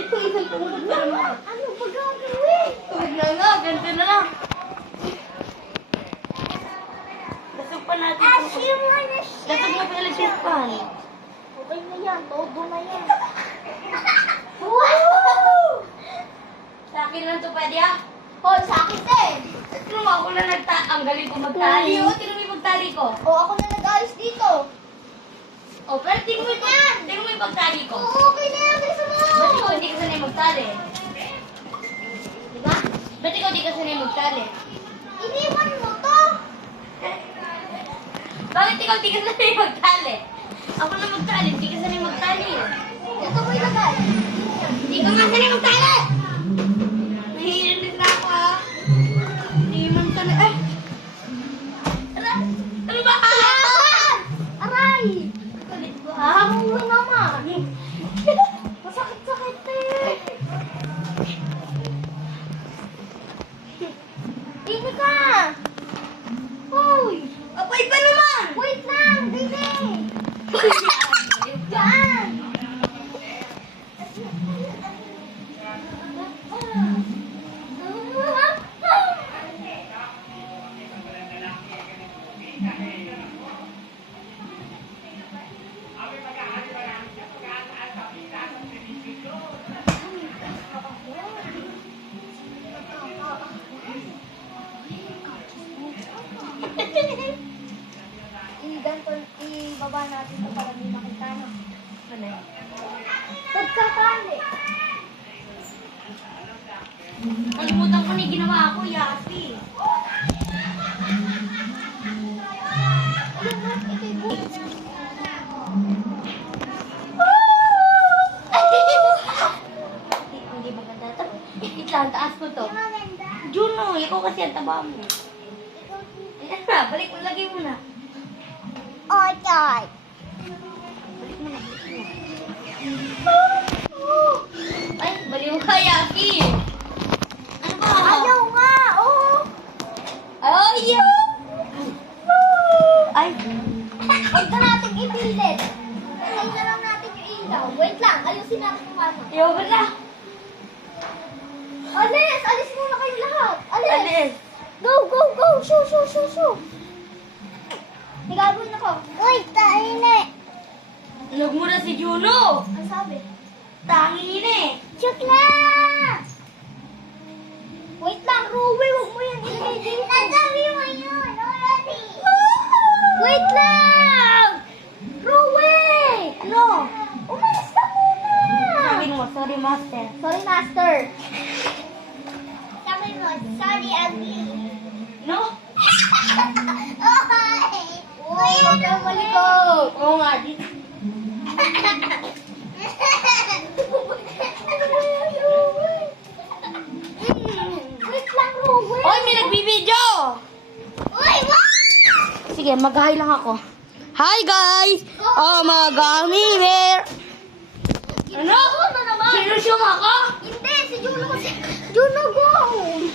Ito, isang tumunog na naman. Ano ba gagawin? Huwag na nga, ganito na lang. Lasog pa natin. Lasog mo pa electric fan. Okay na yan, todo na yan. Sa akin lang to pwede ah. Hoy, sa akin din. Tignan mo, ako na ang galing ko magtali. O, tignan mo yung magtali ko. O, ako na nag-ayos dito. O, pero tignan mo yung pagtali ko. Oo, okay na yan, bilisan mo. Ba't ikaw hindi ka sanay magtali? Diba? Ba't ikaw hindi ka sanay magtali? Iniwan mo to. Bakit ikaw hindi ka sanay magtali? Ako na magtali, hindi ka sanay magtali. Ito mo ilagay. Hindi ka nga sanay magtali! Nahihinig na ako ah. Hindi man tali. Eh! Ano ba? Aray! Kulit ko Ah, ah. mura naman. Masakit-sakit eh. Dini ka! Hoy! Apay pa naman! Wait lang! Dini! Diyan! Ibaba natin ito para di makita na. Ano yun? Pagkatali. Kalimutan ko na yung ginawa ko, Yasi. Ayun na, ikay ko. Hindi maganda ito. Itlang, taas ko to. Maganda. Juno, ikaw kasi ang taba mo. Ayan na, balik mo, lagay mo na. Okay. Balik mo na, balik mo. Ay, baliw ka, Yaki. Ano ba? Ayaw nga, oh. Ayaw! Ay, Huwag na natin ipilit. Ilagay na lang natin yung ilaw. Wait lang, ayusin natin yung ano. ayaw ka na. Alis! Alis muna kayo lahat. Alis! Alis. Go, go, go! Shoo, shoo, shoo, shoo! Higagawin ako. Uy, taine! Huwag mo na si Juno. Ang sabi? Tangin eh. Shoot na! Wait lang, Ruby, huwag mo yan ilagay dito. Nasabi mo yun, already. Wait lang! Ruby! Ano? Umalis ka muna! Sabi mo, sorry master. Sorry, master. Sabi mo, sorry, ugly. No? Uy, huwag kang malikot. Oo nga, di. Wait lang, Ruby. Hoy, may nagbibideo! Uy, what? Sige, mag-hi lang ako. Hi guys! Oh, mga gummy bear! Ano? Juno naman. Sinusyong ako? Hindi, si Juno kasi. Juno, go!